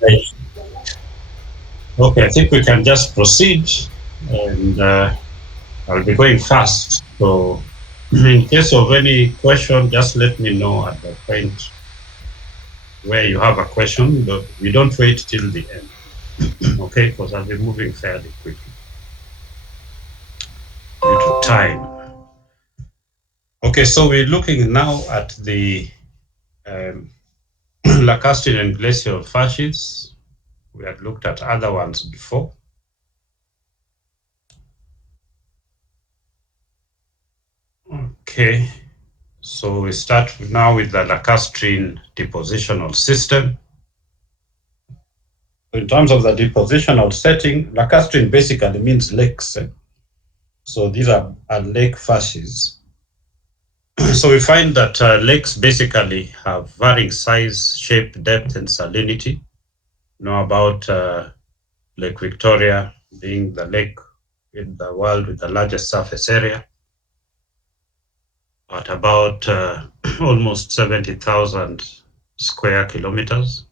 Right. Okay, I think we can just proceed, and I'll be going fast. So, in case of any question, just let me know at the point where you have a question. We don't wait till the end, okay? Because I'll be moving fairly quickly due to time. Okay, so we're looking now at the um, Lacustrine and glacial facies. We had looked at other ones before. Okay, so we start now with the Lacustrine depositional system. In terms of the depositional setting, lacustrine basically means lakes. So these are lake facies. So we find that lakes basically have varying size, shape, depth, and salinity. You know about Lake Victoria being the lake in the world with the largest surface area at about almost 70,000 square kilometers.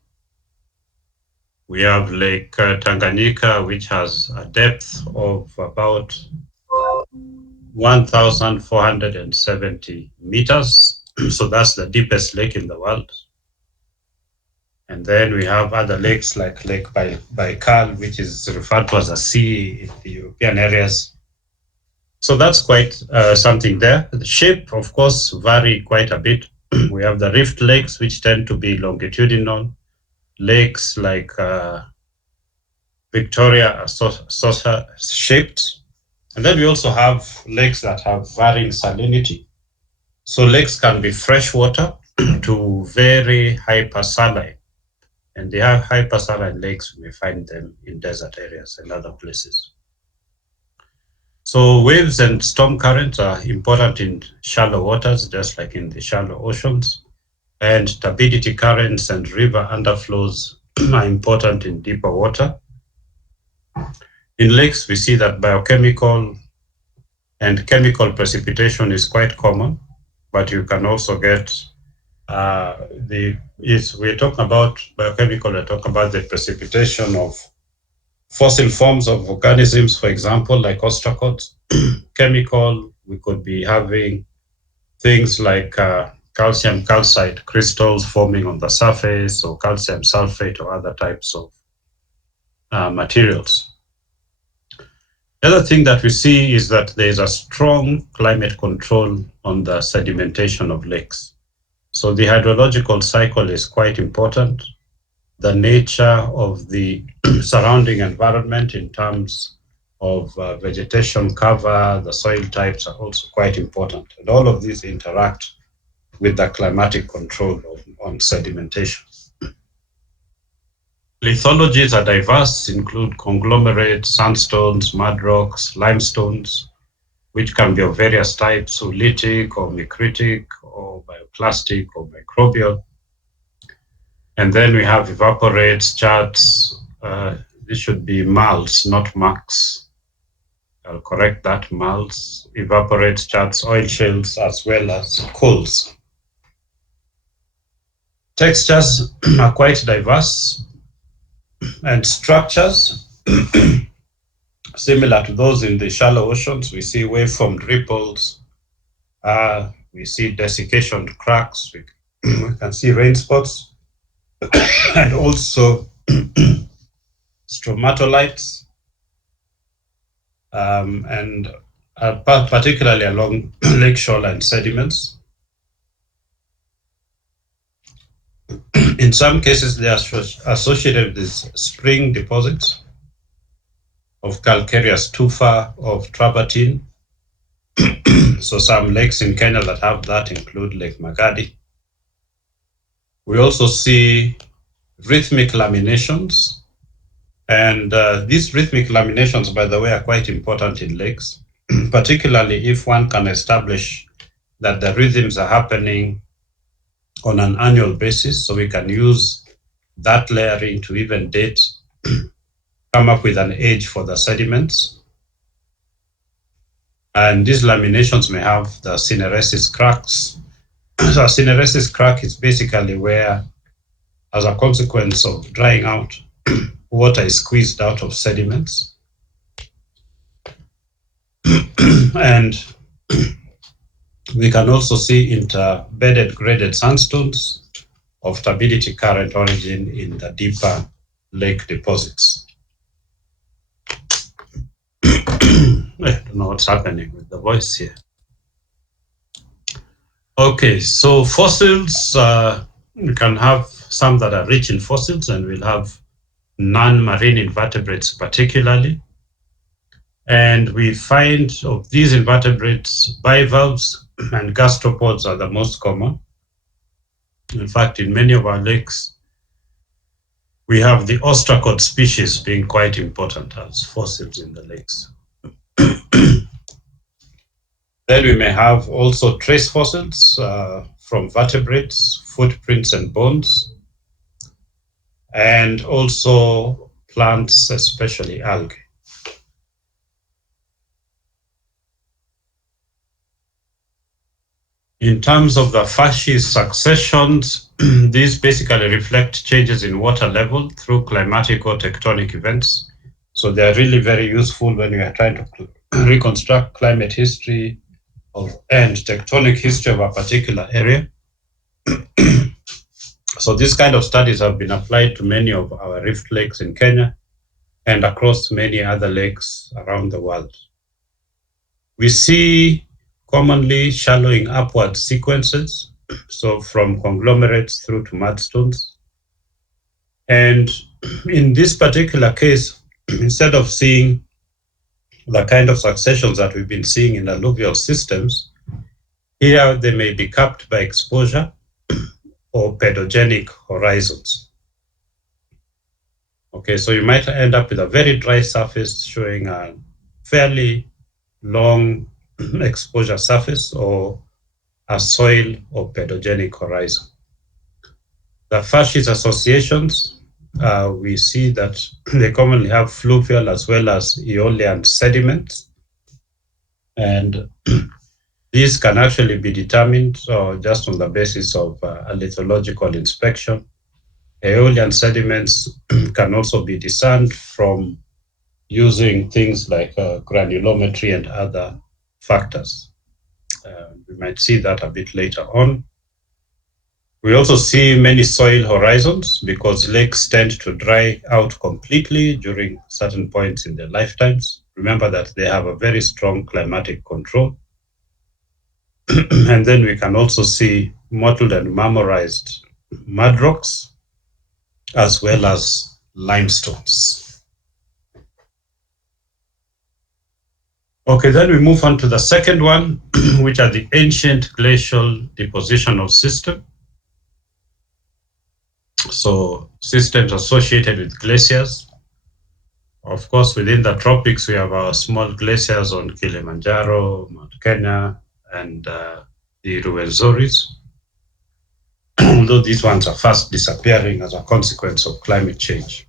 We have Lake Tanganyika, which has a depth of about 1,470 meters. So that's the deepest lake in the world. And then we have other lakes like Lake Baikal, which is referred to as a sea in the European areas. So that's quite something there. The shape, of course, vary quite a bit. We have the rift lakes, which tend to be longitudinal. Lakes like Victoria are saucer shaped. And then we also have lakes that have varying salinity. So lakes can be freshwater to very hypersaline. And they have hypersaline lakes, we may find them in desert areas and other places. So waves and storm currents are important in shallow waters, just like in the shallow oceans. And turbidity currents and river underflows are important in deeper water. In lakes, we see that biochemical and chemical precipitation is quite common, but you can also get we're talking about biochemical, we're talking about the precipitation of fossil forms of organisms, for example, like ostracods. Chemical, we could be having things like calcium calcite crystals forming on the surface, or calcium sulfate, or other types of materials. The other thing that we see is that there is a strong climate control on the sedimentation of lakes. So the hydrological cycle is quite important. The nature of the surrounding environment in terms of vegetation cover, the soil types are also quite important. And all of these interact with the climatic control on sedimentation. Lithologies are diverse, include conglomerates, sandstones, mud rocks, limestones, which can be of various types, oolitic or micritic or bioclastic or microbial. And then we have evaporates, charts. This should be mals, not marks. I'll correct that, mals, evaporates, charts, oil shales, as well as coals. Textures are quite diverse, and structures similar to those in the shallow oceans. We see waveformed ripples, we see desiccation cracks, we can see rain spots, and also stromatolites, and particularly along lake shoreline sediments. In some cases, they are associated with spring deposits of calcareous tufa, of travertine. So some lakes in Kenya that have that include Lake Magadi. We also see rhythmic laminations. And these rhythmic laminations, by the way, are quite important in lakes, particularly if one can establish that the rhythms are happening on an annual basis. So we can use that layering to even date, come up with an age for the sediments. And these laminations may have the syneresis cracks. So a syneresis crack is basically where as a consequence of drying out, water is squeezed out of sediments. And we can also see interbedded graded sandstones of turbidity current origin in the deeper lake deposits. I don't know what's happening with the voice here. Okay, so fossils, we can have some that are rich in fossils, and we'll have non-marine invertebrates particularly. And we find of these invertebrates, bivalves and gastropods are the most common. In fact, in many of our lakes, we have the ostracod species being quite important as fossils in the lakes. Then we may have also trace fossils from vertebrates, footprints and bones, and also plants, especially algae. In terms of the facies successions, these basically reflect changes in water level through climatic or tectonic events. So they're really very useful when we are trying to reconstruct climate history and tectonic history of a particular area. So these kind of studies have been applied to many of our rift lakes in Kenya and across many other lakes around the world. We see commonly shallowing upward sequences, so from conglomerates through to mudstones. And in this particular case, instead of seeing the kind of successions that we've been seeing in alluvial systems, here they may be capped by exposure or pedogenic horizons. Okay, so you might end up with a very dry surface showing a fairly long exposure surface or a soil or pedogenic horizon. The facies associations, we see that they commonly have fluvial as well as Aeolian sediments. And these can actually be determined just on the basis of a lithological inspection. Aeolian sediments can also be discerned from using things like granulometry and other factors. We might see that a bit later on. We also see many soil horizons because lakes tend to dry out completely during certain points in their lifetimes. Remember that they have a very strong climatic control. And then we can also see mottled and marmorized mud rocks, as well as limestones. Okay, then we move on to the second one, which are the ancient glacial depositional system. So systems associated with glaciers. Of course, within the tropics, we have our small glaciers on Kilimanjaro, Mount Kenya, and the Ruwenzoris. Although these ones are fast disappearing as a consequence of climate change.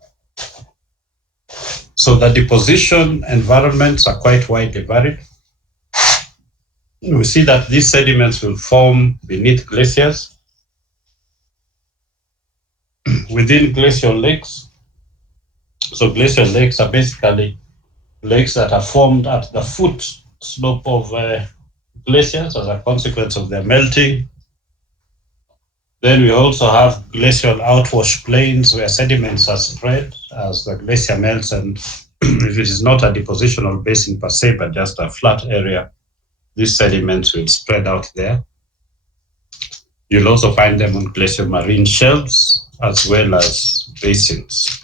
So the deposition environments are quite widely varied. We see that these sediments will form beneath glaciers, within glacial lakes. So glacial lakes are basically lakes that are formed at the foot slope of glaciers as a consequence of their melting. Then we also have glacial outwash plains where sediments are spread as the glacier melts, and if it is not a depositional basin per se, but just a flat area, these sediments will spread out there. You'll also find them on glacial marine shelves as well as basins.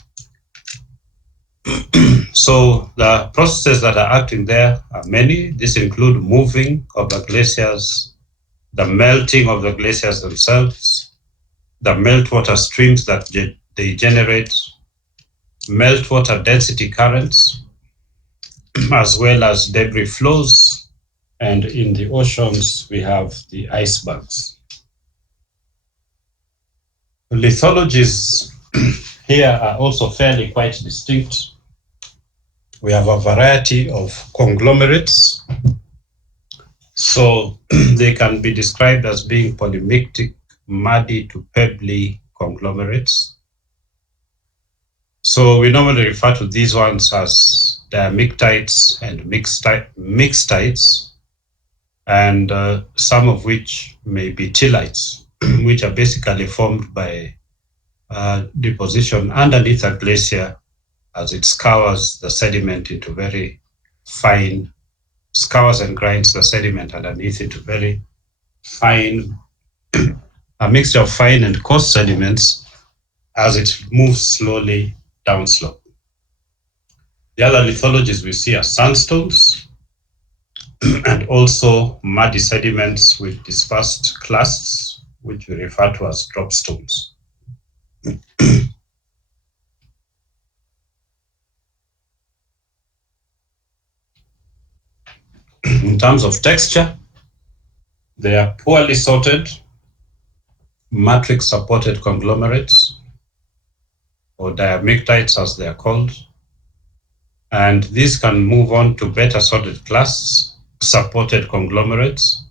So the processes that are acting there are many. These include moving of the glaciers, the melting of the glaciers themselves, the meltwater streams that they generate, meltwater density currents, as well as debris flows. And in the oceans, we have the icebergs. Lithologies here are also fairly quite distinct. We have a variety of conglomerates. So they can be described as being polymictic, muddy to pebbly conglomerates. So we normally refer to these ones as diamictites and mixtites, and some of which may be tillites, which are basically formed by deposition underneath a glacier as it scours the sediment into very fine, scours and grinds the sediment underneath into very fine, a mixture of fine and coarse sediments as it moves slowly downslope. The other lithologies we see are sandstones and also muddy sediments with dispersed clasts, which we refer to as drop stones. In terms of texture, they are poorly sorted, matrix-supported conglomerates, or diamictites as they are called. And these can move on to better sorted clasts, supported conglomerates.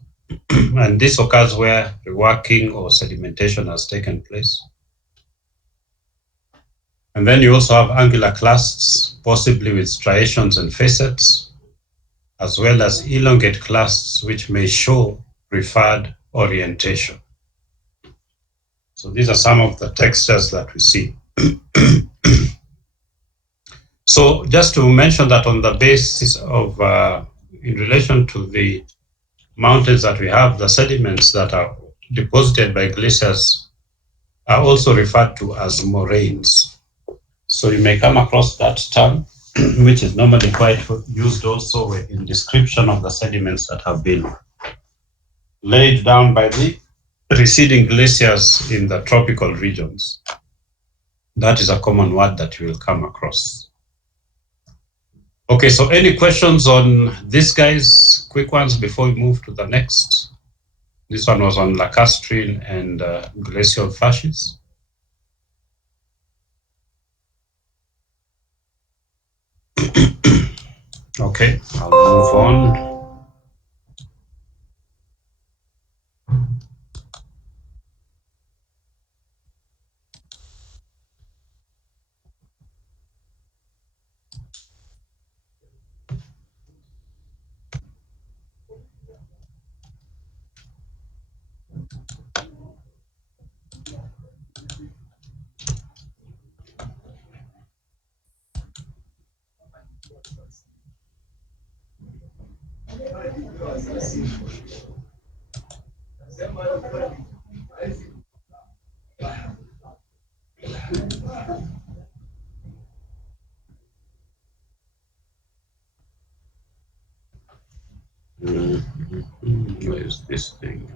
And this occurs where reworking or sedimentation has taken place. And then you also have angular clasts, possibly with striations and facets, as well as elongate clasts, which may show preferred orientation. So these are some of the textures that we see. So just to mention that on the basis of, in relation to the mountains that we have, the sediments that are deposited by glaciers are also referred to as moraines. So you may come across that term, which is normally quite used also in description of the sediments that have been laid down by the receding glaciers in the tropical regions. That is a common word that you will come across. Okay, so any questions on these guys? Quick ones before we move to the next. This one was on lacustrine and glacial facies. Okay, I'll move on. Where is this thing?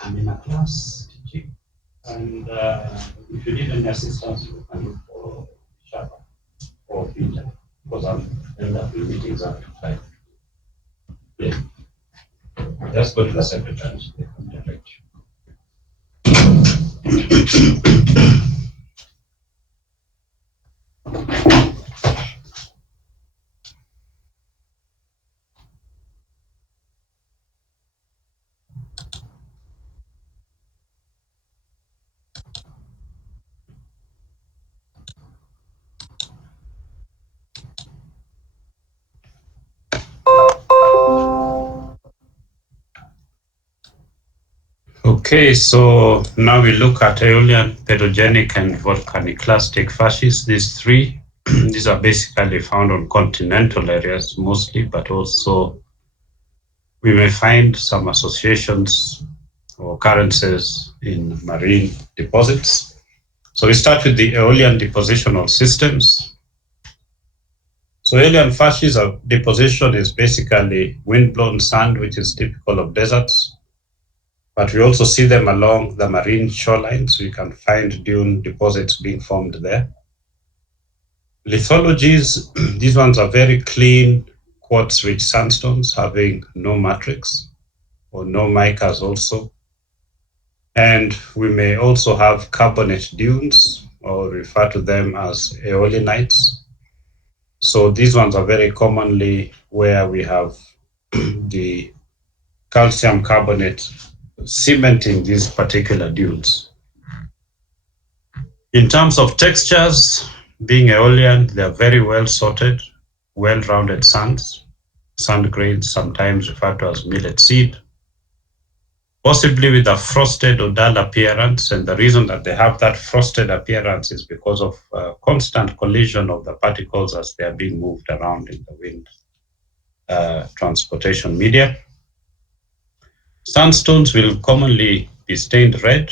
I'm in a class teaching, and if you need any assistance, you can look for Shaba or Peter, because I'm end up in meetings after 5. Yeah. Just go to the secretary, they can direct you. Okay, so now we look at Aeolian, Pedogenic, and volcaniclastic facies. These three, these are basically found on continental areas mostly, but also we may find some associations or occurrences in marine deposits. So we start with the Aeolian depositional systems. So Aeolian facies deposition is basically windblown sand, which is typical of deserts. But we also see them along the marine shorelines. We can find dune deposits being formed there. Lithologies, these ones are very clean quartz-rich sandstones having no matrix or no micas also. And we may also have carbonate dunes, or refer to them as aeolianites. So these ones are very commonly where we have the calcium carbonate cementing these particular dunes. In terms of textures, being Aeolian, they are very well sorted, well-rounded sands, sand grains, sometimes referred to as millet seed, possibly with a frosted or dull appearance. And the reason that they have that frosted appearance is because of constant collision of the particles as they are being moved around in the wind transportation media. Sandstones will commonly be stained red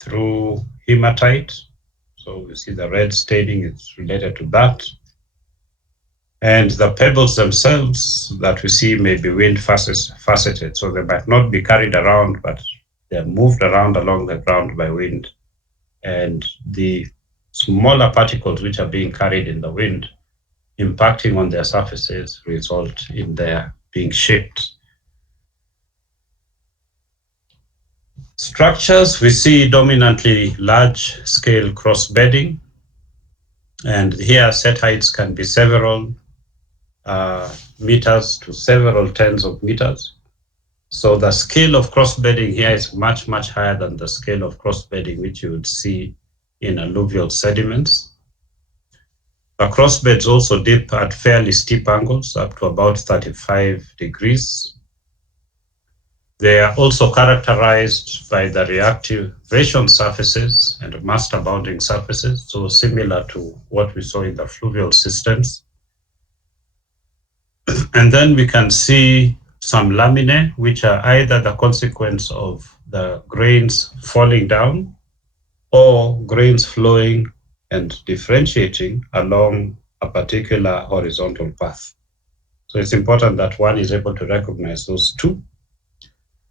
through hematite. So we see the red staining is related to that. And the pebbles themselves that we see may be wind faceted. So they might not be carried around, but they're moved around along the ground by wind. And the smaller particles which are being carried in the wind, impacting on their surfaces, result in their being shaped. Structures, we see dominantly large-scale cross-bedding. And here set heights can be several meters to several tens of meters. So the scale of cross-bedding here is much, much higher than the scale of cross-bedding which you would see in alluvial sediments. The crossbeds also dip at fairly steep angles, up to about 35 degrees. They are also characterized by the reactivation surfaces and master-bounding surfaces, so similar to what we saw in the fluvial systems. And then we can see some laminae, which are either the consequence of the grains falling down or grains flowing and differentiating along a particular horizontal path. So it's important that one is able to recognize those two.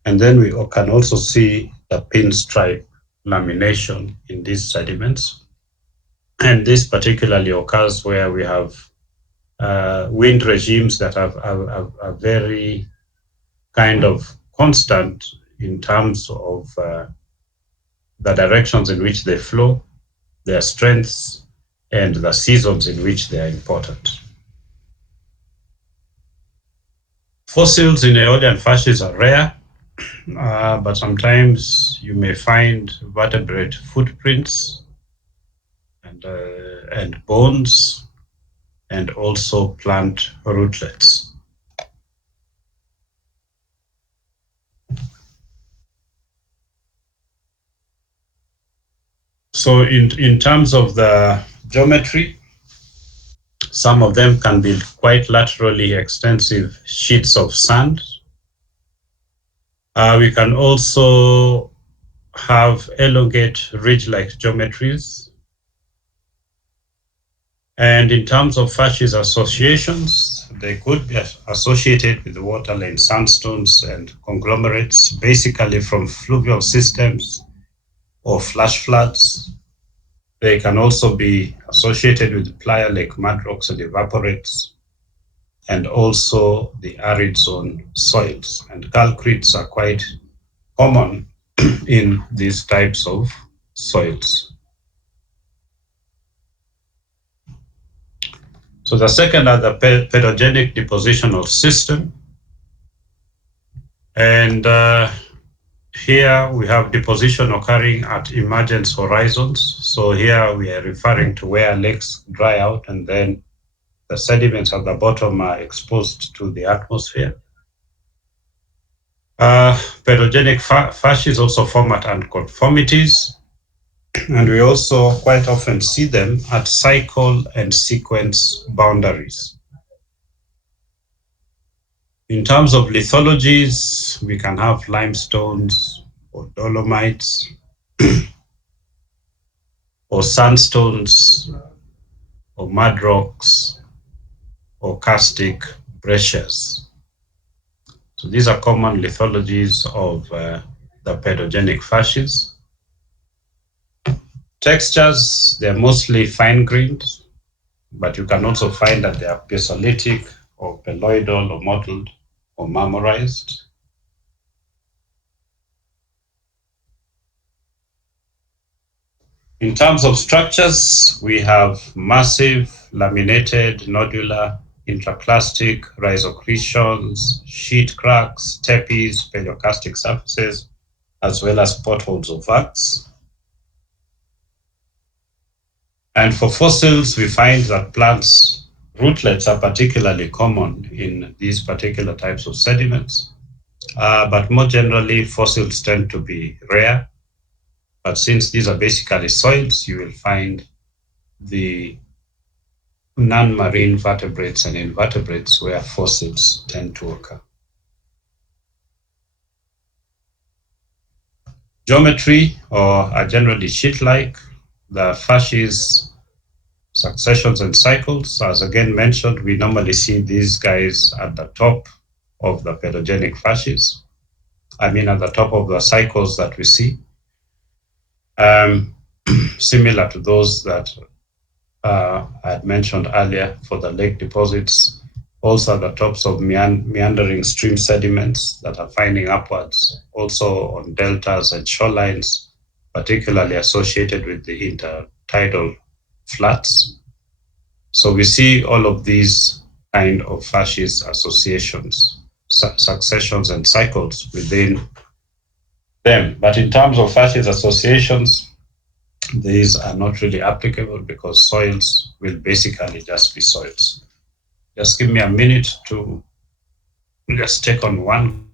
And then we can also see the pinstripe lamination in these sediments. And this particularly occurs where we have wind regimes that are very kind of constant in terms of the directions in which they flow, their strengths, and the seasons in which they are important. Fossils in Aeolian facies are rare, but sometimes you may find vertebrate footprints and bones, and also plant rootlets. So in terms of the geometry, some of them can be quite laterally extensive sheets of sand. We can also have elongate ridge-like geometries. And in terms of facies associations, they could be associated with water-lane sandstones and conglomerates, basically from fluvial systems or flash floods. They can also be associated with playa lake mudrocks and evaporates, and also the arid zone soils. And calcretes are quite common in these types of soils. So the second are the pedogenic depositional system. And here we have deposition occurring at emergence horizons. So here we are referring to where lakes dry out and then the sediments at the bottom are exposed to the atmosphere. Pedogenic facies also form at unconformities, and we also quite often see them at cycle and sequence boundaries. In terms of lithologies, we can have limestones or dolomites or sandstones or mud rocks or karstic breccias. So these are common lithologies of the pedogenic facies. Textures, they're mostly fine-grained, but you can also find that they are pisolytic or pelloidal or mottled or marmorized. In terms of structures, we have massive, laminated, nodular, intraclastic, rhizocretions, sheet cracks, tepies, paleoclastic surfaces, as well as potholes or vats. And for fossils, we find that plants rootlets are particularly common in these particular types of sediments. But more generally, fossils tend to be rare. But since these are basically soils, you will find the non-marine vertebrates and invertebrates where fossils tend to occur. Geometry are generally sheet-like. The facies, successions and cycles, as again mentioned, we normally see these guys at the top of the pedogenic facies. I mean, at the top of the cycles that we see, similar to those that I had mentioned earlier for the lake deposits, also at the tops of meandering stream sediments that are finding upwards, also on deltas and shorelines, particularly associated with the intertidal flats. So we see all of these kind of facies associations, successions and cycles within them. But in terms of facies associations, these are not really applicable because soils will basically just be soils. Just give me a minute to just take on one.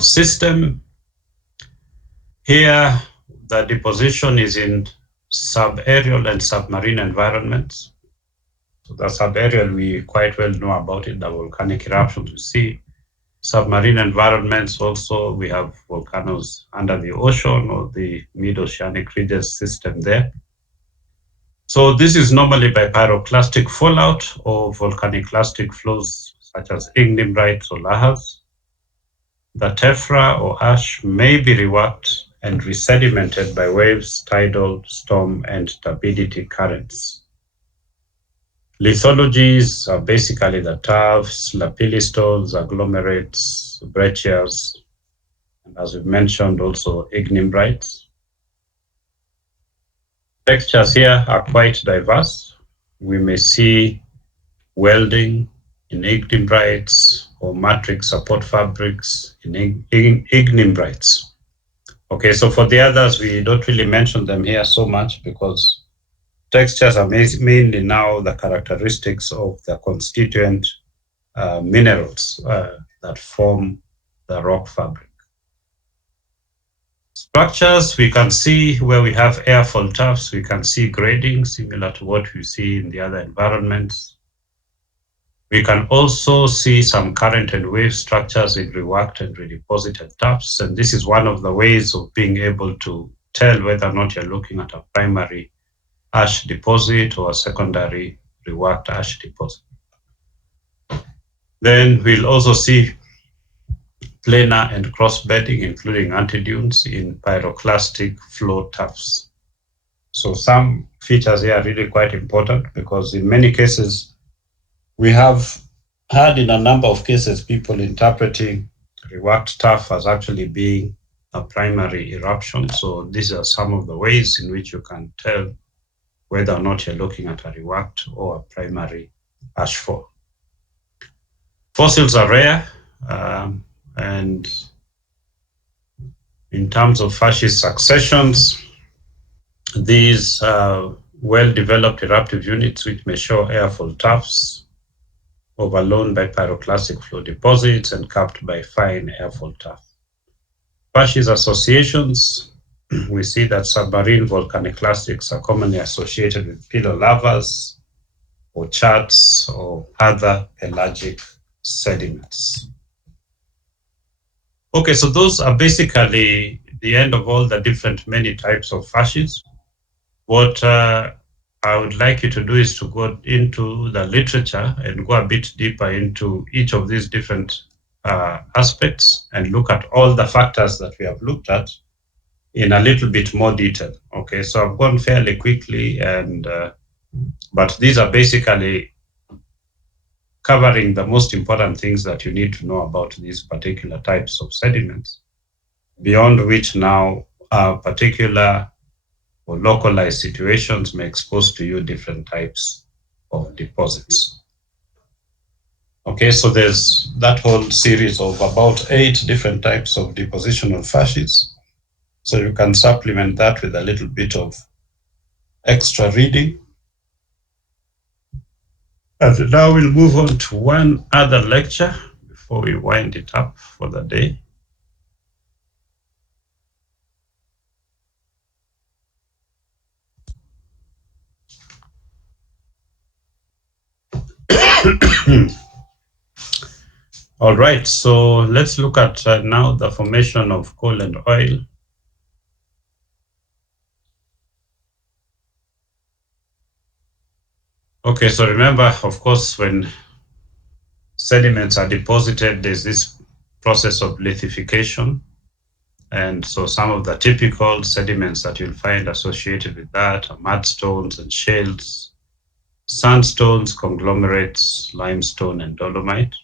system. Here, the deposition is in subaerial and submarine environments. So the subaerial, we quite well know about it, the volcanic eruptions we see. Submarine environments also, we have volcanoes under the ocean or the mid-oceanic ridges system there. So this is normally by pyroclastic fallout or volcaniclastic flows such as ignimbrites or lahars. The tephra or ash may be reworked and resedimented by waves, tidal, storm, and turbidity currents. Lithologies are basically the tuffs, lapillistones, agglomerates, breccias, and as we've mentioned, also ignimbrites. Textures here are quite diverse. We may see welding in ignimbrites or matrix support fabrics in ignimbrites. Okay, so for the others, we don't really mention them here so much because textures are mainly now the characteristics of the constituent minerals that form the rock fabric. Structures, we can see where we have airfall tuffs, we can see grading similar to what we see in the other environments. We can also see some current and wave structures in reworked and redeposited tuffs. And this is one of the ways of being able to tell whether or not you're looking at a primary ash deposit or a secondary reworked ash deposit. Then we'll also see planar and cross bedding, including antidunes in pyroclastic flow tuffs. So some features here are really quite important because in many cases, we have had in a number of cases people interpreting reworked tuff as actually being a primary eruption. So these are some of the ways in which you can tell whether or not you're looking at a reworked or a primary ashfall. Fossils are rare, and in terms of facies successions, these well-developed eruptive units which may show airfall tuffs overlain by pyroclastic flow deposits and capped by fine airfall tuff. Facies associations, we see that submarine volcaniclastics are commonly associated with pillow lavas or charts or other pelagic sediments. Okay, so those are basically the end of all the different many types of facies. What I would like you to do is to go into the literature and go a bit deeper into each of these different aspects and look at all the factors that we have looked at in a little bit more detail. Okay, so I've gone fairly quickly, and but these are basically covering the most important things that you need to know about these particular types of sediments, beyond which now particular or localized situations may expose to you different types of deposits. Okay, so there's that whole series of about 8 different types of depositional facies. So you can supplement that with a little bit of extra reading. And now we'll move on to one other lecture before we wind it up for the day. All right, so let's look at now the formation of coal and oil. Okay, so remember, of course, when sediments are deposited, there's this process of lithification. And so some of the typical sediments that you'll find associated with that are mudstones and shales, sandstones, conglomerates, limestone, and dolomite.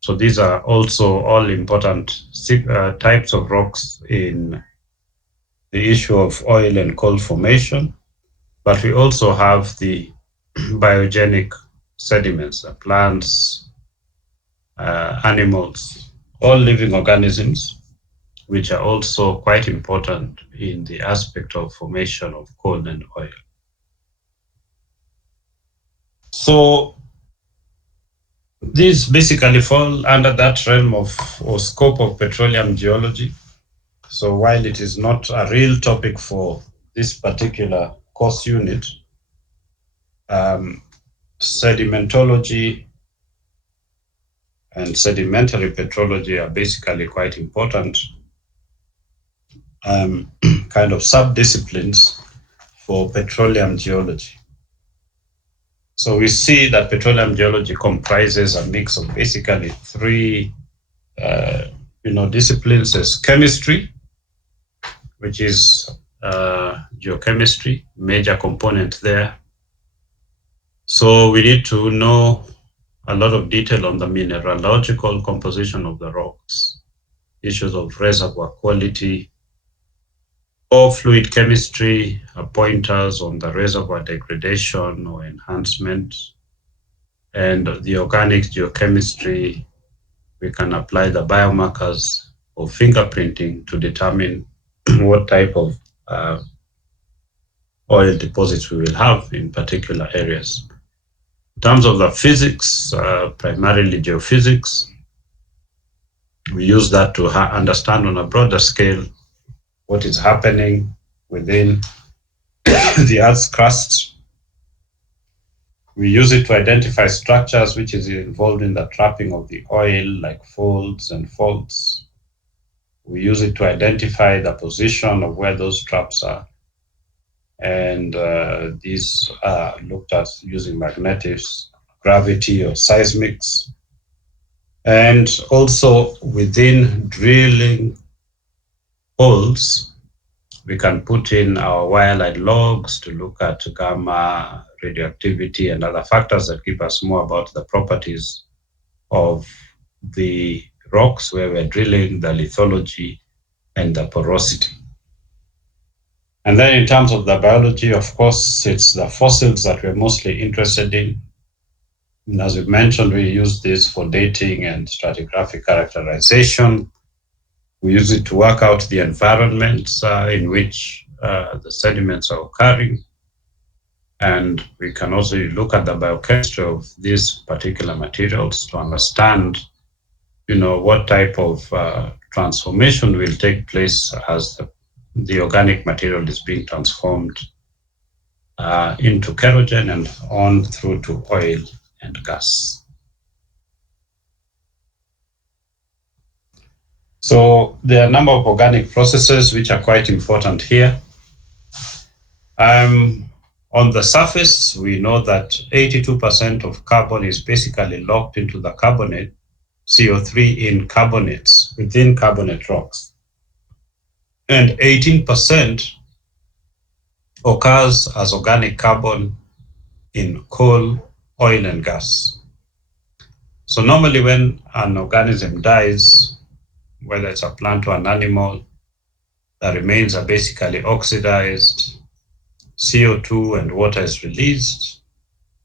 So these are also all important types of rocks in the issue of oil and coal formation. But we also have the biogenic sediments, the plants, animals, all living organisms, which are also quite important in the aspect of formation of coal and oil. So These basically fall under that realm of or scope of petroleum geology. So while it is not a real topic for this particular course unit, sedimentology and sedimentary petrology are basically quite important kind of sub-disciplines for petroleum geology. So we see that petroleum geology comprises a mix of basically three disciplines as chemistry, which is geochemistry, major component there. So we need to know a lot of detail on the mineralogical composition of the rocks, issues of reservoir quality, or fluid chemistry, pointers on the reservoir degradation or enhancement, and the organic geochemistry. We can apply the biomarkers of fingerprinting to determine what type of oil deposits we will have in particular areas. In terms of the physics, primarily geophysics, we use that to understand on a broader scale what is happening within the Earth's crust. We use it to identify structures which is involved in the trapping of the oil, like folds and faults. We use it to identify the position of where those traps are. And these are looked at using magnetics, gravity, or seismics. And also within drilling holes, we can put in our wireline logs to look at gamma, radioactivity, and other factors that give us more about the properties of the rocks where we're drilling, the lithology, and the porosity. And then in terms of the biology, of course, it's the fossils that we're mostly interested in. And as we mentioned, we use this for dating and stratigraphic characterization. We use it to work out the environments in which the sediments are occurring. And we can also look at the biochemistry of these particular materials to understand, what type of transformation will take place as the organic material is being transformed into kerogen and on through to oil and gas. So there are a number of organic processes which are quite important here. On the surface, we know that 82% of carbon is basically locked into the carbonate, CO3 in carbonates, within carbonate rocks. And 18% occurs as organic carbon in coal, oil, and gas. So normally when an organism dies, whether it's a plant or an animal, the remains are basically oxidized, CO2 and water is released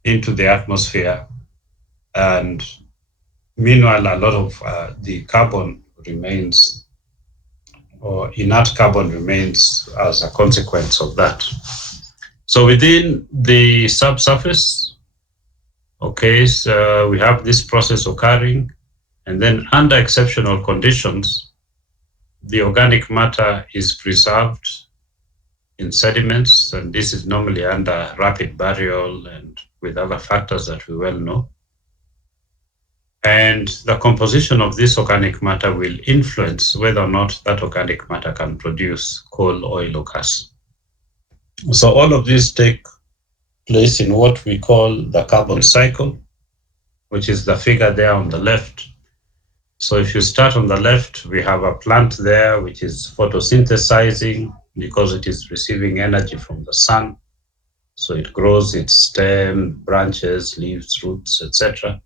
into the atmosphere, and meanwhile a lot of the carbon remains, or inert carbon remains as a consequence of that. So within the subsurface, so we have this process occurring, and then under exceptional conditions, the organic matter is preserved in sediments, and this is normally under rapid burial and with other factors that we well know. And the composition of this organic matter will influence whether or not that organic matter can produce coal, oil, or gas. So all of these take place in what we call the carbon cycle, which is the figure there on the left. So if you start on the left, we have a plant there which is photosynthesizing because it is receiving energy from the sun. So it grows its stem, branches, leaves, roots, etc.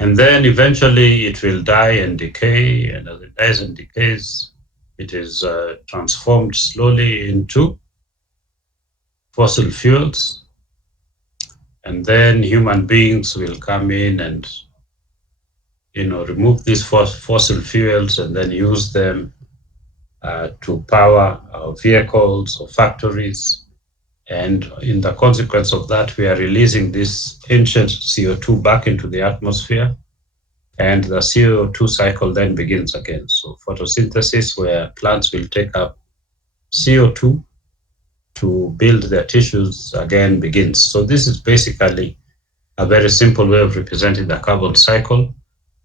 And then eventually it will die and decay, and as it dies and decays, it is transformed slowly into fossil fuels. And then human beings will come in and remove these fossil fuels and then use them to power our vehicles or factories And in the consequence of that, we are releasing this ancient CO2 back into the atmosphere, and the CO2 cycle then begins again. So photosynthesis, where plants will take up CO2 to build their tissues, again begins. So this is basically a very simple way of representing the carbon cycle.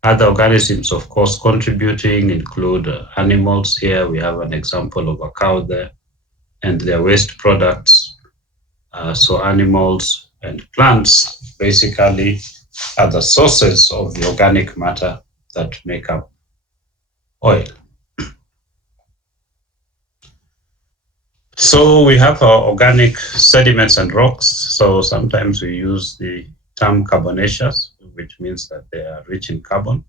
Other organisms, of course, contributing include animals. Here we have an example of a cow there and their waste products. So animals and plants basically are the sources of the organic matter that make up oil. So we have our organic sediments and rocks. So sometimes we use the term carbonaceous, which means that they are rich in carbon.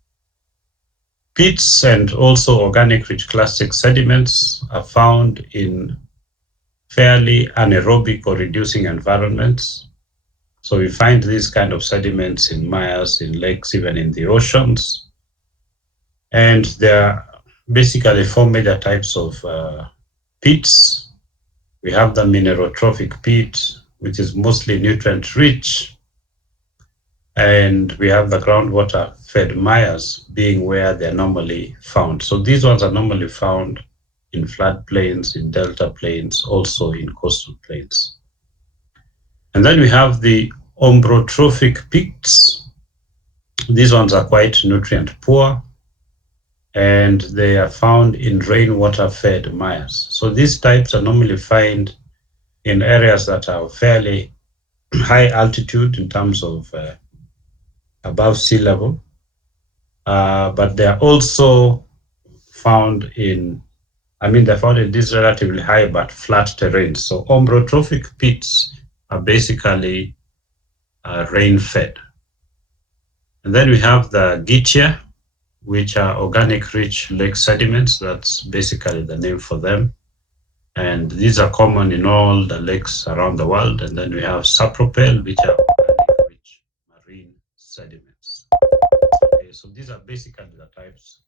Peats and also organic rich clastic sediments are found in fairly anaerobic or reducing environments. So we find these kind of sediments in mires, in lakes, even in the oceans. And there are basically four major types of peats. We have the minerotrophic peat, which is mostly nutrient rich. And we have the groundwater fed mires being where they're normally found. So these ones are normally found in floodplains, in delta plains, also in coastal plains. And then we have the ombrotrophic peats. These ones are quite nutrient poor, and they are found in rainwater fed mires. So these types are normally found in areas that are fairly high altitude in terms of above sea level, but they are also found in, they're found in these relatively high but flat terrains. So ombrotrophic pits are basically rain fed. And then we have the gitia, which are organic rich lake sediments. That's basically the name for them. And these are common in all the lakes around the world. And then we have sapropel, which are organic rich marine sediments. Okay, so these are basically the types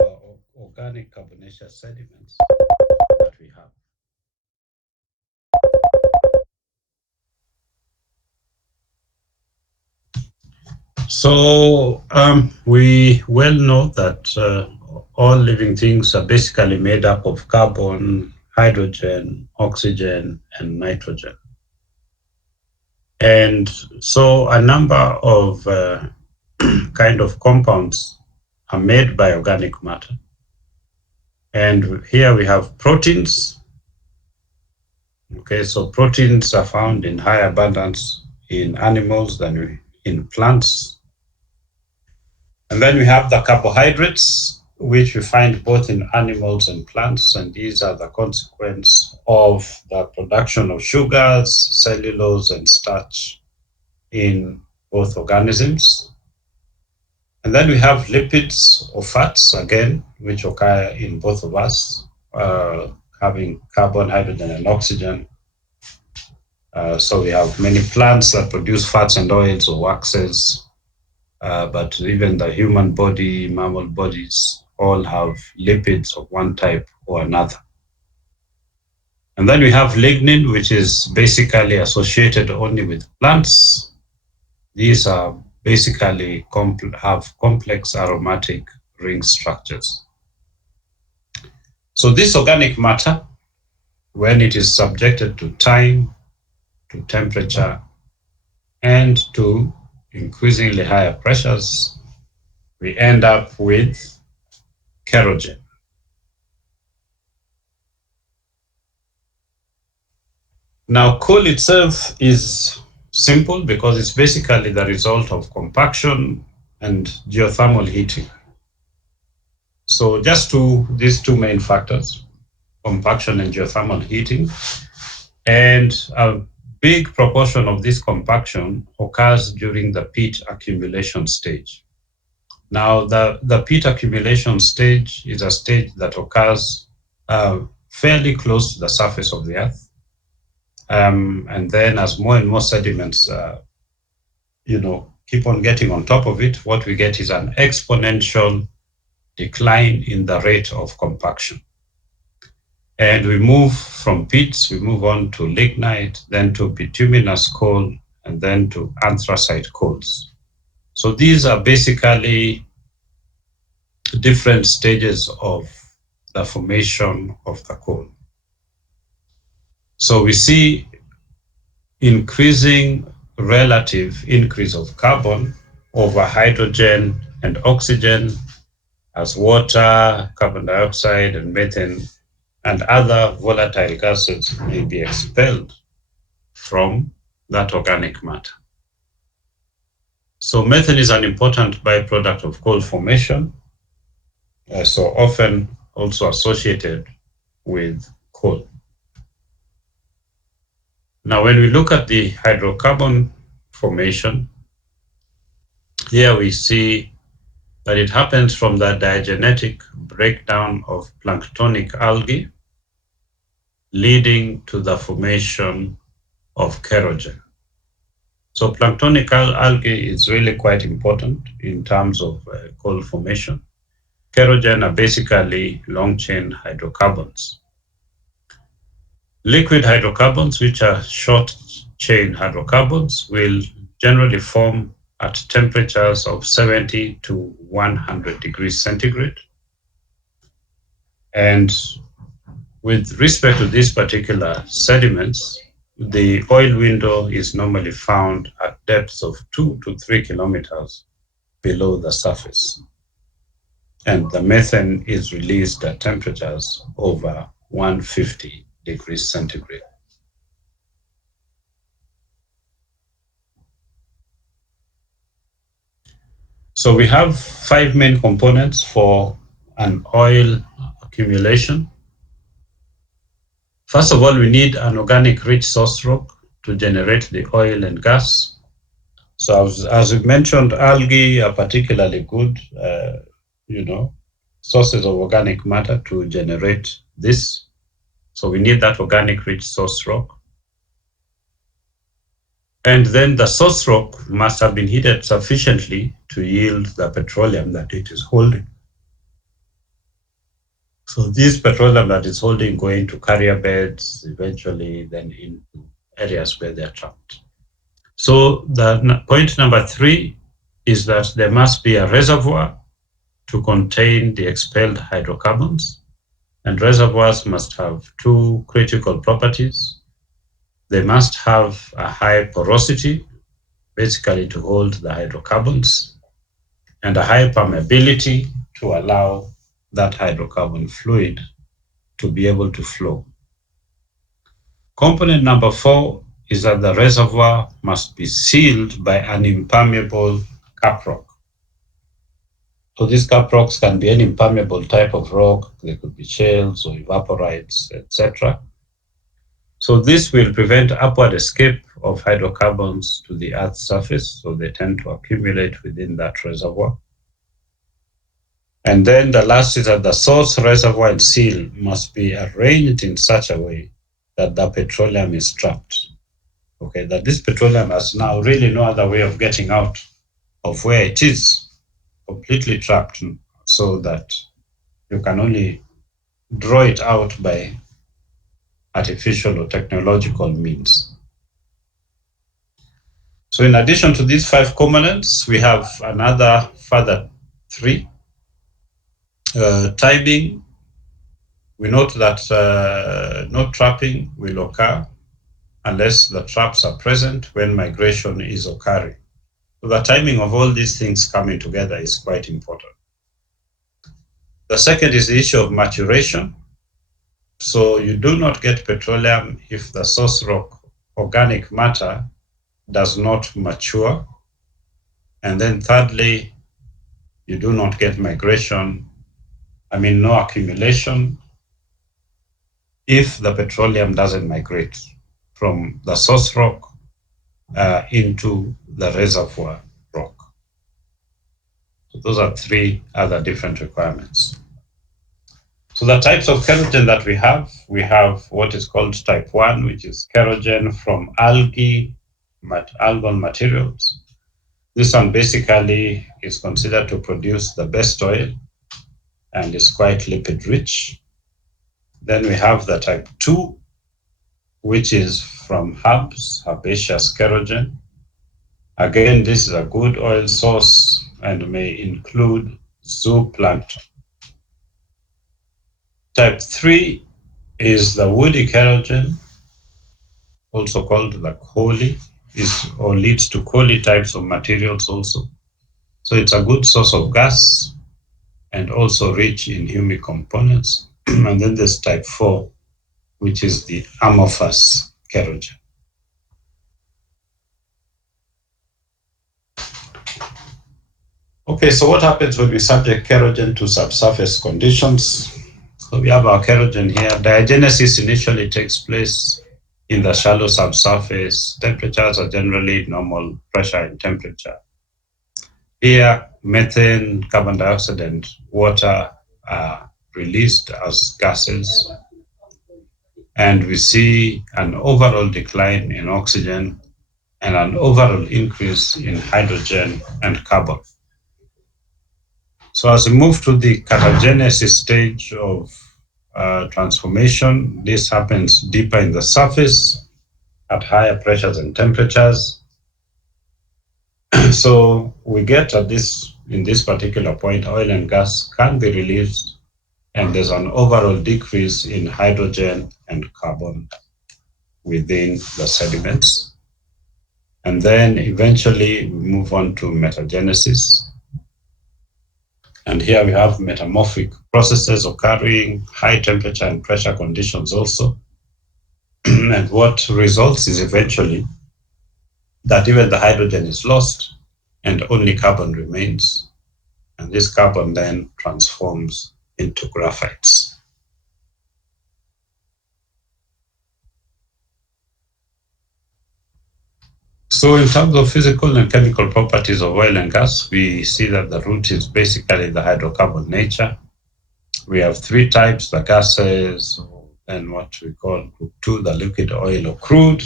of organic carbonaceous sediments that we have. So we well know that all living things are basically made up of carbon, hydrogen, oxygen, and nitrogen. And so a number of kind of compounds are made by organic matter. And here we have proteins. Okay, so proteins are found in high abundance in animals than in plants. And then we have the carbohydrates, which we find both in animals and plants, and these are the consequence of the production of sugars, cellulose, and starch in both organisms. And then we have lipids or fats, again, which occur in both of us, having carbon, hydrogen, and oxygen. So we have many plants that produce fats and oils or waxes. But even the human body, mammal bodies, all have lipids of one type or another. And then we have lignin, which is basically associated only with plants. These are basically have complex aromatic ring structures. So this organic matter, when it is subjected to time, to temperature, and to increasingly higher pressures, we end up with kerogen. Now, coal itself is simple because it's basically the result of compaction and geothermal heating. So just these two main factors, compaction and geothermal heating, and a big proportion of this compaction occurs during the peat accumulation stage. Now, the peat accumulation stage is a stage that occurs fairly close to the surface of the earth. And then as more and more sediments, keep on getting on top of it, what we get is an exponential decline in the rate of compaction. And we move from peats, we move on to lignite, then to bituminous coal, and then to anthracite coals. So these are basically different stages of the formation of the coal. So we see increasing relative increase of carbon over hydrogen and oxygen as water, carbon dioxide, and methane and other volatile gases may be expelled from that organic matter. So methane is an important byproduct of coal formation, so often also associated with coal. Now, when we look at the hydrocarbon formation, here we see that it happens from the diagenetic breakdown of planktonic algae, leading to the formation of kerogen. So planktonic algae is really quite important in terms of coal formation. Kerogen are basically long-chain hydrocarbons. Liquid hydrocarbons, which are short-chain hydrocarbons, will generally form at temperatures of 70 to 100 degrees centigrade. And with respect to these particular sediments, the oil window is normally found at depths of 2 to 3 kilometers below the surface. And the methane is released at temperatures over 150 degrees centigrade. So we have 5 main components for an oil accumulation. First of all, we need an organic rich source rock to generate the oil and gas. So as we mentioned, algae are particularly good, sources of organic matter to generate this. So we need that organic rich source rock. And then the source rock must have been heated sufficiently to yield the petroleum that it is holding. So this petroleum that is holding go into carrier beds, eventually then into areas where they're trapped. So the point number 3 is that there must be a reservoir to contain the expelled hydrocarbons. And reservoirs must have 2 critical properties. They must have a high porosity, basically to hold the hydrocarbons, and a high permeability to allow that hydrocarbon fluid to be able to flow. Component number 4 is that the reservoir must be sealed by an impermeable cap rock. So these cap rocks can be any impermeable type of rock. They could be shales or evaporites, etc. So this will prevent upward escape of hydrocarbons to the Earth's surface, so they tend to accumulate within that reservoir. And then the last is that the source, reservoir, and seal must be arranged in such a way that the petroleum is trapped. Okay, that this petroleum has now really no other way of getting out of where it is, completely trapped, so that you can only draw it out by artificial or technological means. So in addition to these 5 components, we have another further 3. Timing, we note that no trapping will occur unless the traps are present when migration is occurring. So the timing of all these things coming together is quite important. The second is the issue of maturation. So you do not get petroleum if the source rock organic matter does not mature. And then thirdly, you do not get no accumulation if the petroleum doesn't migrate from the source rock into the reservoir rock. So those are 3 other different requirements. So the types of kerogen that we have what is called type 1, which is kerogen from algal materials. This one basically is considered to produce the best oil and is quite lipid rich. Then we have the type 2, which is from herbs, herbaceous kerogen. Again, this is a good oil source and may include zooplankton. Type 3 is the woody kerogen, also called the coally, or leads to coally types of materials also. So it's a good source of gas and also rich in humic components. And then there's type 4, which is the amorphous kerogen. Okay, so what happens when we subject kerogen to subsurface conditions? So we have our kerogen here. Diagenesis initially takes place in the shallow subsurface. Temperatures are generally normal pressure and temperature. Here, methane, carbon dioxide, and water are released as gases. And we see an overall decline in oxygen and an overall increase in hydrogen and carbon. So as we move to the catagenesis stage of transformation, this happens deeper in the surface at higher pressures and temperatures. So we get at this, in this particular point, oil and gas can be released, and there's an overall decrease in hydrogen and carbon within the sediments. And then eventually we move on to metagenesis. And here we have metamorphic processes occurring, high temperature and pressure conditions also. And what results is eventually that even the hydrogen is lost and only carbon remains. And this carbon then transforms into graphites. So in terms of physical and chemical properties of oil and gas, we see that the root is basically the hydrocarbon nature. We have three types, the gases, and what we call group 2, the liquid oil or crude.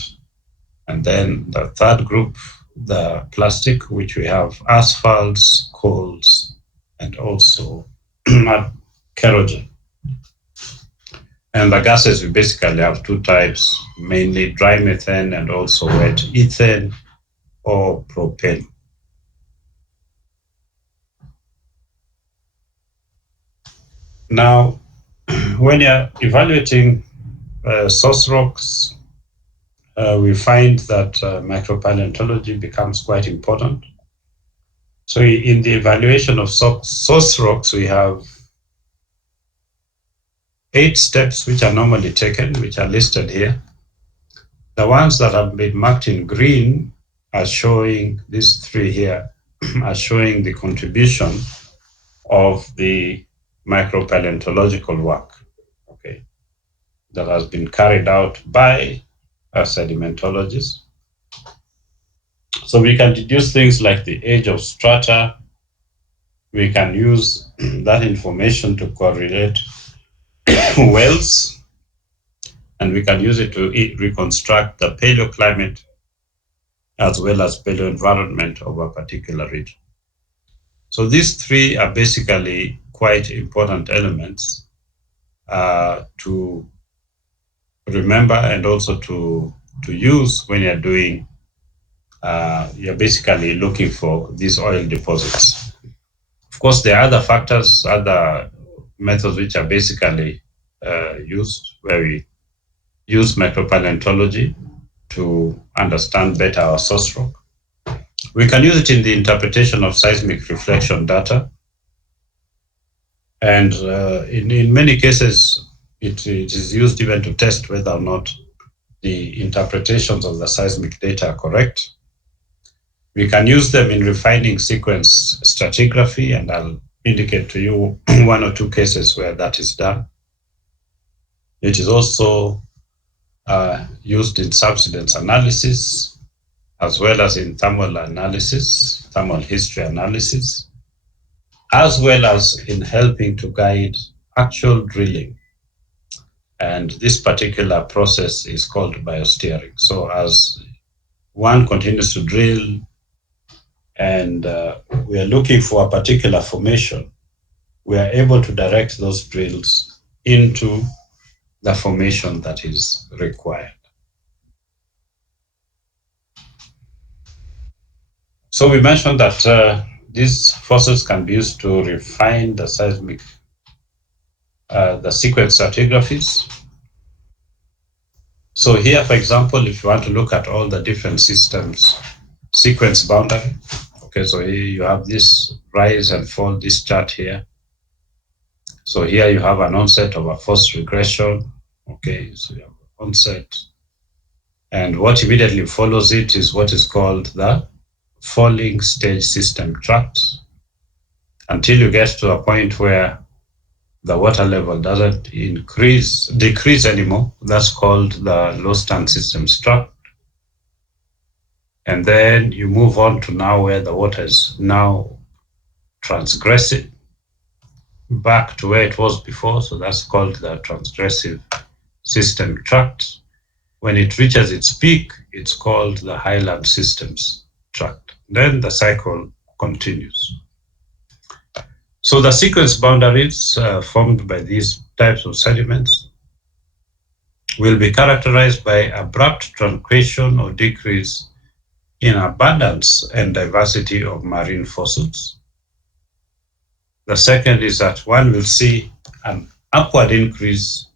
And then the third group, the plastic, which we have asphalts, coals, and also kerogen. And the gases, we basically have two types, mainly dry methane and also wet ethane or propane. Now, when you're evaluating source rocks, we find that micropaleontology becomes quite important. So in the evaluation of source rocks, we have 8 steps which are normally taken, which are listed here. The ones that have been marked in green are showing, these 3 here, are showing the contribution of the micropaleontological work, okay, that has been carried out by sedimentologists. So we can deduce things like the age of strata. We can use that information to correlate wells, and we can use it to reconstruct the paleoclimate as well as paleoenvironment of a particular region. So these 3 are basically quite important elements to remember and also to use when you're doing, you're basically looking for these oil deposits. Of course, there are other factors, other methods which are basically used, where we use micropaleontology to understand better our source rock. We can use it in the interpretation of seismic reflection data. And in many cases, it is used even to test whether or not the interpretations of the seismic data are correct. We can use them in refining sequence stratigraphy, and I'll indicate to you 1 or 2 cases where that is done. It is also used in subsidence analysis, as well as in thermal analysis, thermal history analysis, as well as in helping to guide actual drilling. And this particular process is called biosteering. So as one continues to drill and we are looking for a particular formation, we are able to direct those drills into the formation that is required. So we mentioned that these fossils can be used to refine the seismic, the sequence stratigraphies. So here, for example, if you want to look at all the different systems, sequence boundary, okay, so here you have this rise and fall, this chart here. So here you have an onset of a forced regression, okay, so you have onset. And what immediately follows it is what is called the falling stage system tract, until you get to a point where the water level doesn't decrease anymore. That's called the low stand system tract. And then you move on to now where the water is now transgressive back to where it was before. So that's called the transgressive system tract. When it reaches its peak, it's called the highland systems tract. Then the cycle continues. So the sequence boundaries formed by these types of sediments will be characterized by abrupt truncation or decrease in abundance and diversity of marine fossils. The second is that one will see an upward increase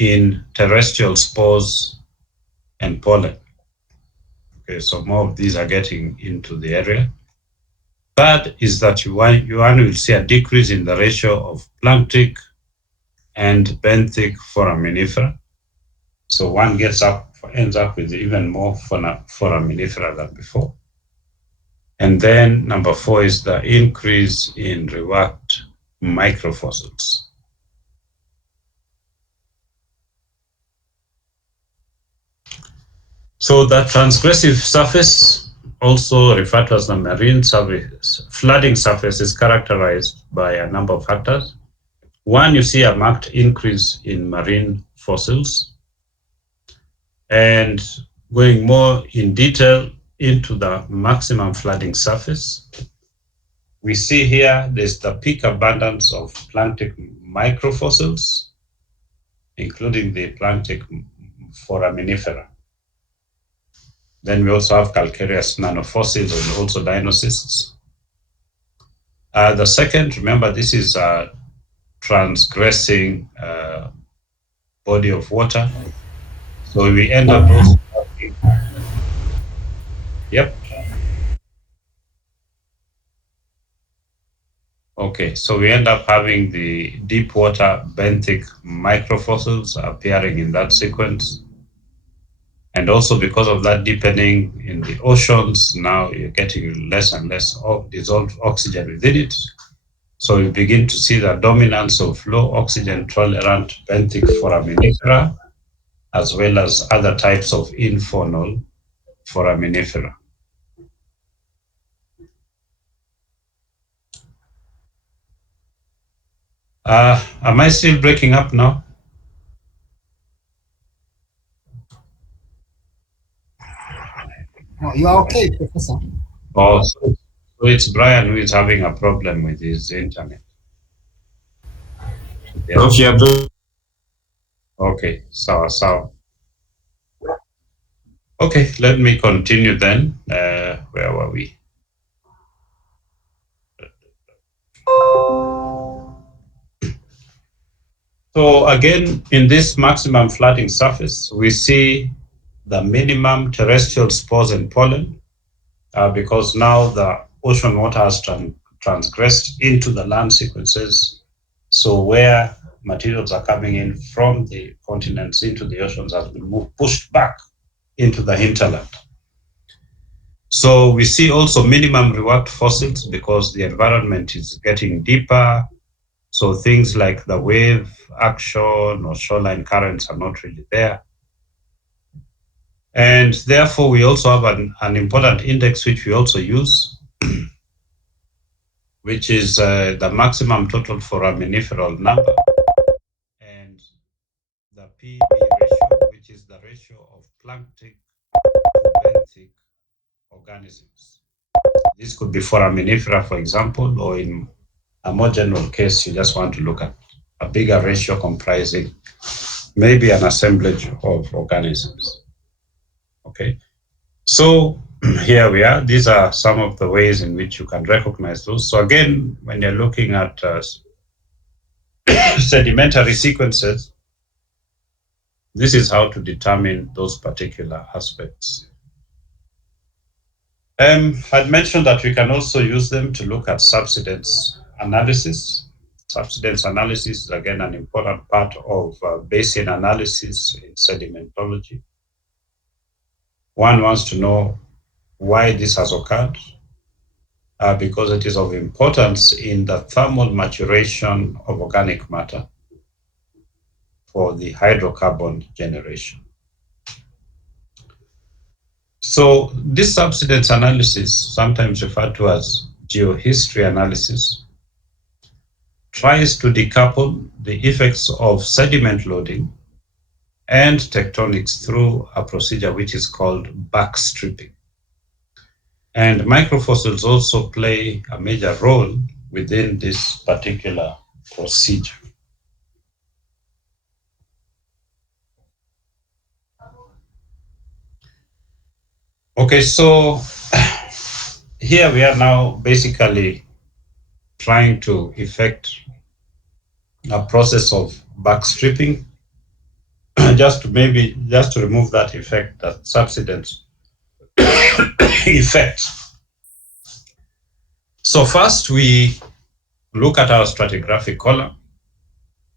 in terrestrial spores and pollen. Okay, so more of these are getting into the area. Third is that one will see a decrease in the ratio of planktic and benthic foraminifera. So one ends up with even more foraminifera than before. And then number 4 is the increase in reworked microfossils. So the transgressive surface, also referred to as the marine surface, flooding surface, is characterized by a number of factors. One, you see a marked increase in marine fossils. And going more in detail into the maximum flooding surface, we see here there's the peak abundance of planktic microfossils, including the planktic foraminifera. Then we also have calcareous nanofossils and also dinocysts. The second, remember, this is a transgressing body of water. So we end up also having, yep. Okay, so we end up having the deep water benthic microfossils appearing in that sequence. And also because of that deepening in the oceans, now you're getting less and less dissolved oxygen within it. So you begin to see the dominance of low oxygen tolerant benthic foraminifera, as well as other types of infaunal foraminifera. Am I still breaking up now? No, you are okay, Professor. Oh, so it's Brian who is having a problem with his internet. Yeah. Okay, so. Okay, let me continue then. Where were we? So again, in this maximum flooding surface, we see the minimum terrestrial spores and pollen because now the ocean water has transgressed into the land sequences. So where materials are coming in from the continents into the oceans has been pushed back into the hinterland. So we see also minimum reworked fossils because the environment is getting deeper. So things like the wave action or shoreline currents are not really there. And therefore, we also have an important index which we also use, which is the maximum total foraminiferal number and the PB ratio, which is the ratio of planktic to benthic organisms. This could be foraminifera, for example, or in a more general case, you just want to look at a bigger ratio comprising maybe an assemblage of organisms. Okay, so here we are. These are some of the ways in which you can recognize those. So again, when you're looking at sedimentary sequences, this is how to determine those particular aspects. I'd mentioned that we can also use them to look at subsidence analysis. Subsidence analysis is again an important part of basin analysis in sedimentology. One wants to know why this has occurred, because it is of importance in the thermal maturation of organic matter for the hydrocarbon generation. So this subsidence analysis, sometimes referred to as geohistory analysis, tries to decouple the effects of sediment loading and tectonics through a procedure which is called backstripping. And microfossils also play a major role within this particular procedure. Okay, so here we are now basically trying to effect a process of backstripping just to remove that effect, that subsidence effect. So first we look at our stratigraphic column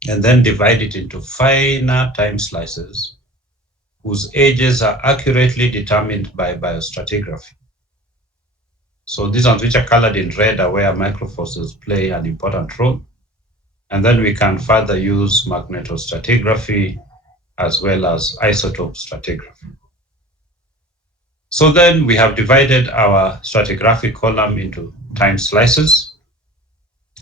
and then divide it into finer time slices whose ages are accurately determined by biostratigraphy. So these ones which are colored in red are where microfossils play an important role. And then we can further use magnetostratigraphy as well as isotope stratigraphy. So then we have divided our stratigraphic column into time slices.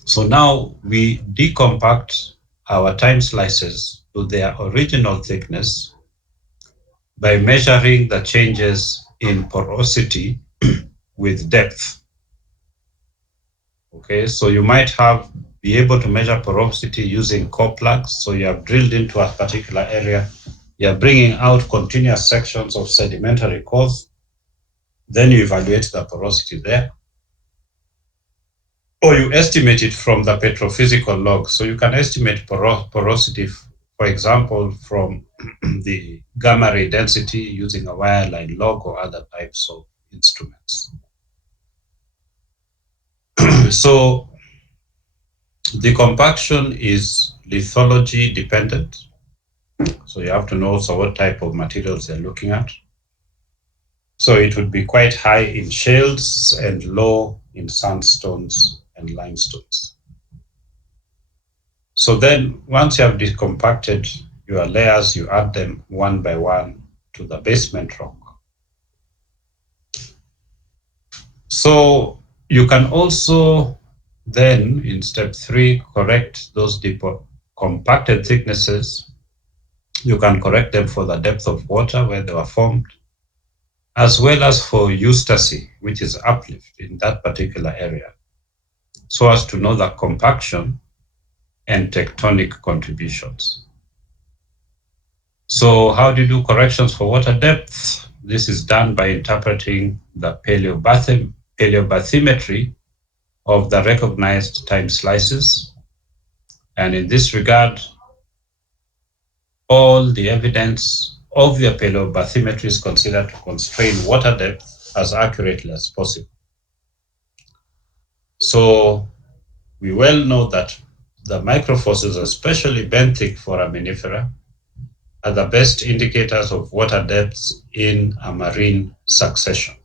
So now we decompact our time slices to their original thickness by measuring the changes in porosity with depth. Okay, so you might be able to measure porosity using core plugs. So you have drilled into a particular area, you're bringing out continuous sections of sedimentary cores, then you evaluate the porosity there. Or you estimate it from the petrophysical log. So you can estimate porosity, for example, from the gamma ray density using a wireline log or other types of instruments. So the compaction is lithology dependent. So you have to know also what type of materials they're looking at. So it would be quite high in shales and low in sandstones and limestones. So then once you have decompacted your layers, you add them one by one to the basement rock. So you can also then, in step 3, correct those compacted thicknesses. You can correct them for the depth of water where they were formed, as well as for eustasy, which is uplift in that particular area, so as to know the compaction and tectonic contributions. So how do you do corrections for water depth? This is done by interpreting the paleobathymetry of the recognized time slices. And in this regard, all the evidence of the paleobathymetry is considered to constrain water depth as accurately as possible. So we well know that the microfossils, especially benthic foraminifera, are the best indicators of water depths in a marine succession.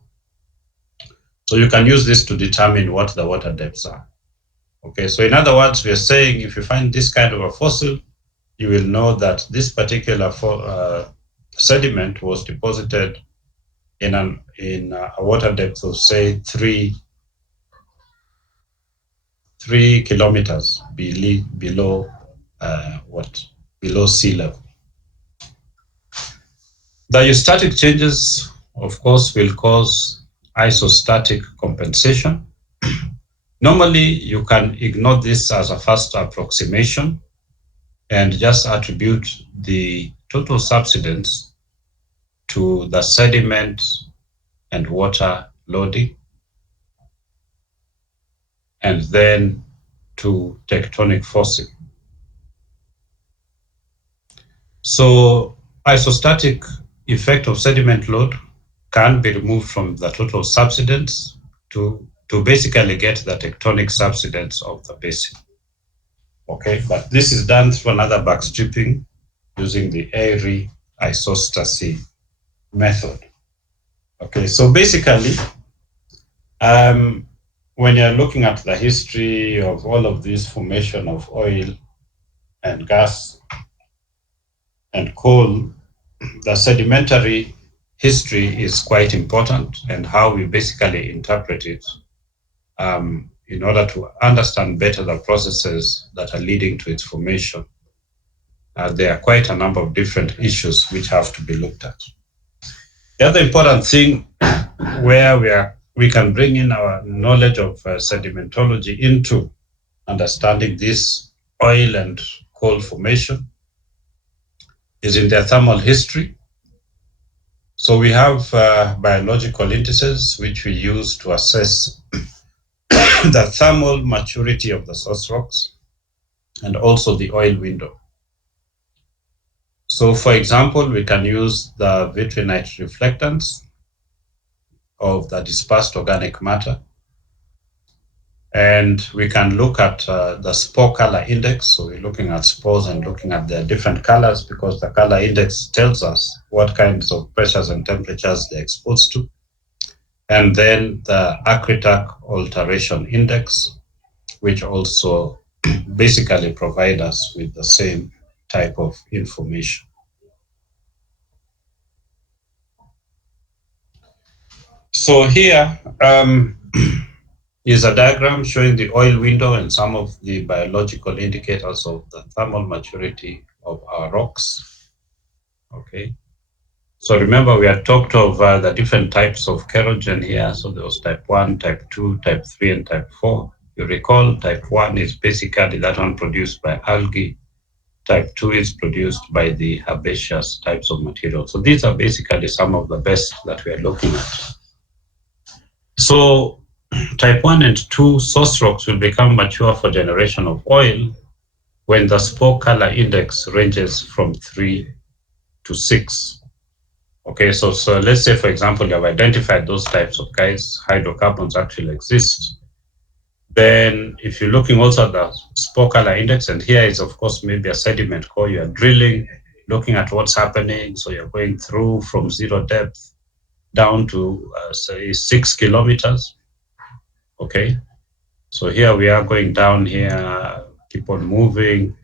So you can use this to determine what the water depths are. Okay, so in other words, we are saying if you find this kind of a fossil, you will know that this particular sediment was deposited in a water depth of, say, 3 kilometers below sea level. The eustatic changes, of course, will cause isostatic compensation. Normally, you can ignore this as a first approximation, and just attribute the total subsidence to the sediment and water loading, and then to tectonic forcing. So isostatic effect of sediment load can be removed from the total subsidence to basically get the tectonic subsidence of the basin. Okay, but this is done through another backstripping using the Airy isostasy method. Okay, so basically, when you're looking at the history of all of this formation of oil and gas and coal, the sedimentary history is quite important, and how we basically interpret it in order to understand better the processes that are leading to its formation. There are quite a number of different issues which have to be looked at. The other important thing where we can bring in our knowledge of sedimentology into understanding this oil and coal formation is in their thermal history. So we have biological indices which we use to assess the thermal maturity of the source rocks and also the oil window. So for example, we can use the vitrinite reflectance of the dispersed organic matter. And we can look at the spore color index. So we're looking at spores and looking at their different colors, because the color index tells us what kinds of pressures and temperatures they're exposed to. And then the acritac alteration index, which also basically provide us with the same type of information. So here is a diagram showing the oil window and some of the biological indicators of the thermal maturity of our rocks. Okay. So remember, we had talked of the different types of kerogen here. So there was type 1, type 2, type 3, and type 4. You recall type 1 is basically that one produced by algae. Type 2 is produced by the herbaceous types of material. So these are basically some of the best that we are looking at. So type 1 and 2 source rocks will become mature for generation of oil when the spore color index ranges from 3 to 6. Okay, so let's say, for example, you have identified those types of guys, hydrocarbons actually exist. Then if you're looking also at the spore color index, and here is, of course, maybe a sediment core, you're drilling, looking at what's happening. So you're going through from zero depth down to, say, 6 kilometers. Okay, so here we are going down here, keep on moving.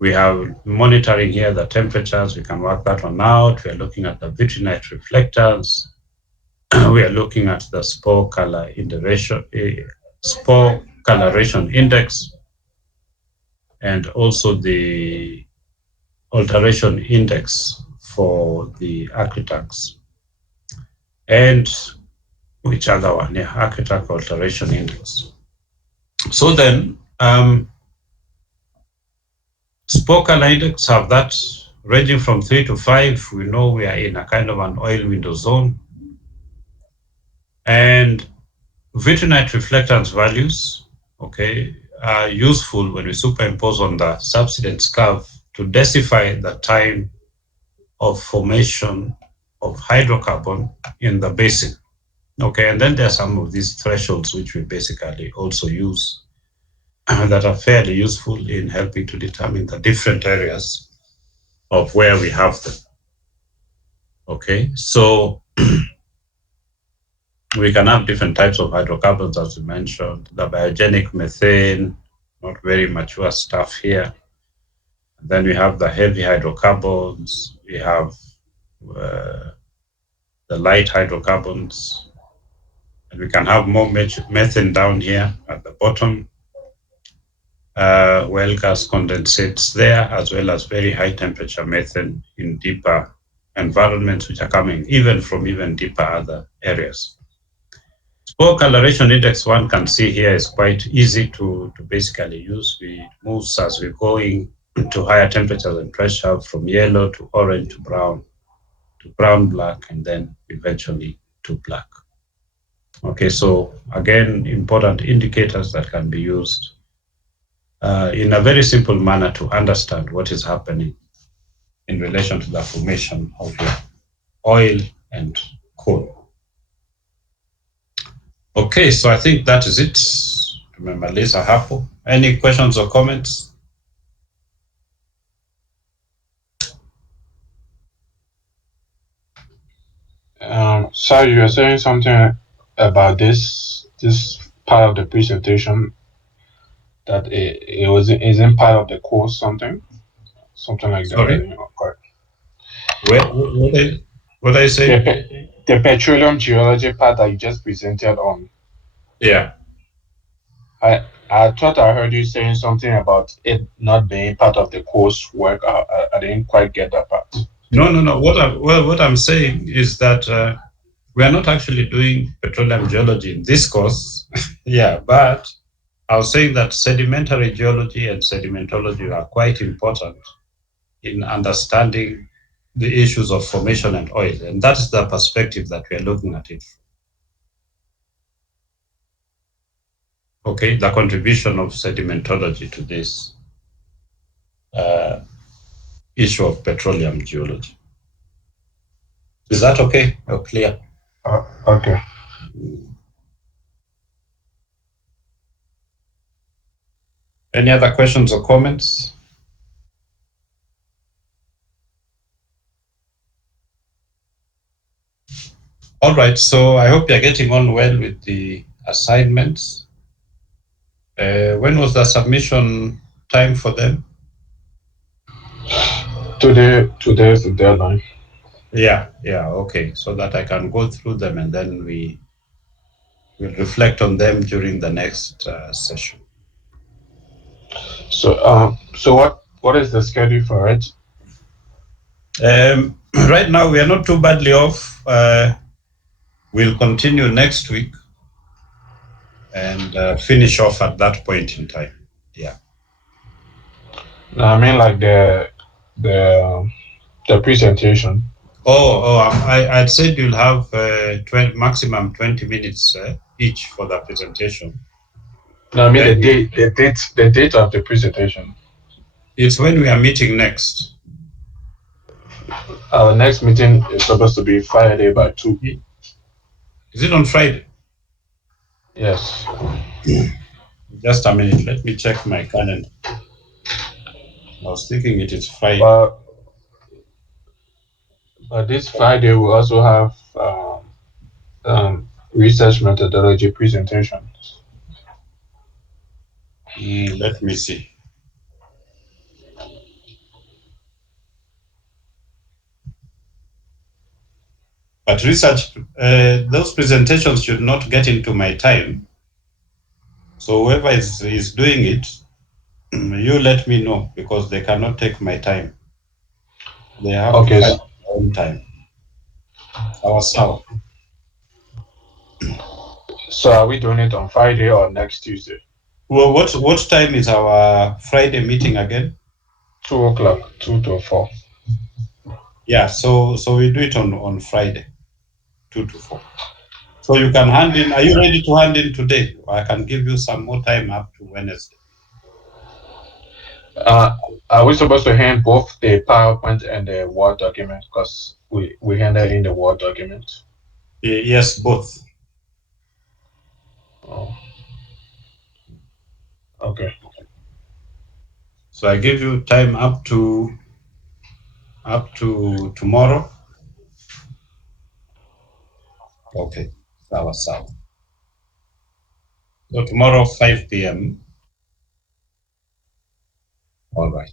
We have monitoring here the temperatures. We can work that one out. We are looking at the vitrinite reflectance. We are looking at the spore coloration index, and also the alteration index for the acritacs. And which other one? Yeah, acritac alteration index. So then, spore color index have that ranging from 3 to 5. We know we are in a kind of an oil window zone. And vitrinite reflectance values, okay, are useful when we superimpose on the subsidence curve to decify the time of formation of hydrocarbon in the basin. Okay, and then there are some of these thresholds which we basically also use that are fairly useful in helping to determine the different areas of where we have them. Okay, so we can have different types of hydrocarbons, as we mentioned, the biogenic methane, not very mature stuff here. And then we have the heavy hydrocarbons, we have the light hydrocarbons, and we can have more methane down here at the bottom. Well gas condensates there, as well as very high temperature methane in deeper environments, which are coming even from even deeper other areas. Spore coloration index, one can see here, is quite easy to basically use. We move as we're going. to higher temperatures and pressure, from yellow to orange to brown black, and then eventually to black. Okay, so again, important indicators that can be used in a very simple manner to understand what is happening in relation to the formation of your oil and coal. Okay, so I think that is it. Tumemaliza hapo. Any questions or comments? So you were saying something about this part of the presentation that it was isn't part of the course, something like that. I Sorry, didn't know quite. what I say? The petroleum geology part that you just presented on. Yeah. I thought I heard you saying something about it not being part of the coursework. I didn't quite get that part. No. What I'm saying is that we are not actually doing petroleum geology in this course. Yeah, but I was saying that sedimentary geology and sedimentology are quite important in understanding the issues of formation and oil, and that is the perspective that we are looking at it. Okay, the contribution of sedimentology to this uh, issue of petroleum geology. Is that okay or clear? Okay. Any other questions or comments? All right, so I hope you're getting on well with the assignments. When was the submission time for them? Today is the deadline. Yeah, okay. So that I can go through them and then we will reflect on them during the next session. So what is the schedule for it? Right now, we are not too badly off. We'll continue next week and finish off at that point in time. Yeah. No, I mean like the the presentation. I'd said you'll have maximum 20 minutes each for the presentation. No, I mean Then the date of the presentation. it's when we are meeting next. Our next meeting is supposed to be Friday by 2. Is it on Friday? Yes. Just a minute. Let me check my calendar. I was thinking it is Friday. But this Friday we also have research methodology presentations. Let me see. But research, those presentations should not get into my time. So whoever is doing it, you let me know because they cannot take my time. They have to Okay. find their own time. Sawa. So are we doing it on Friday or next Tuesday? Well, what time is our Friday meeting again? 2 o'clock, 2 to 4. Yeah, so we do it on Friday, 2 to 4. So you can hand in. Are you ready to hand in today? I can give you some more time up to Wednesday. Uh, are we supposed to hand both the PowerPoint and the Word document? Because we handle in the Word document. Yes, both. Oh, okay. So I give you time up to tomorrow. Okay, sawa. So tomorrow 5 p.m. All right.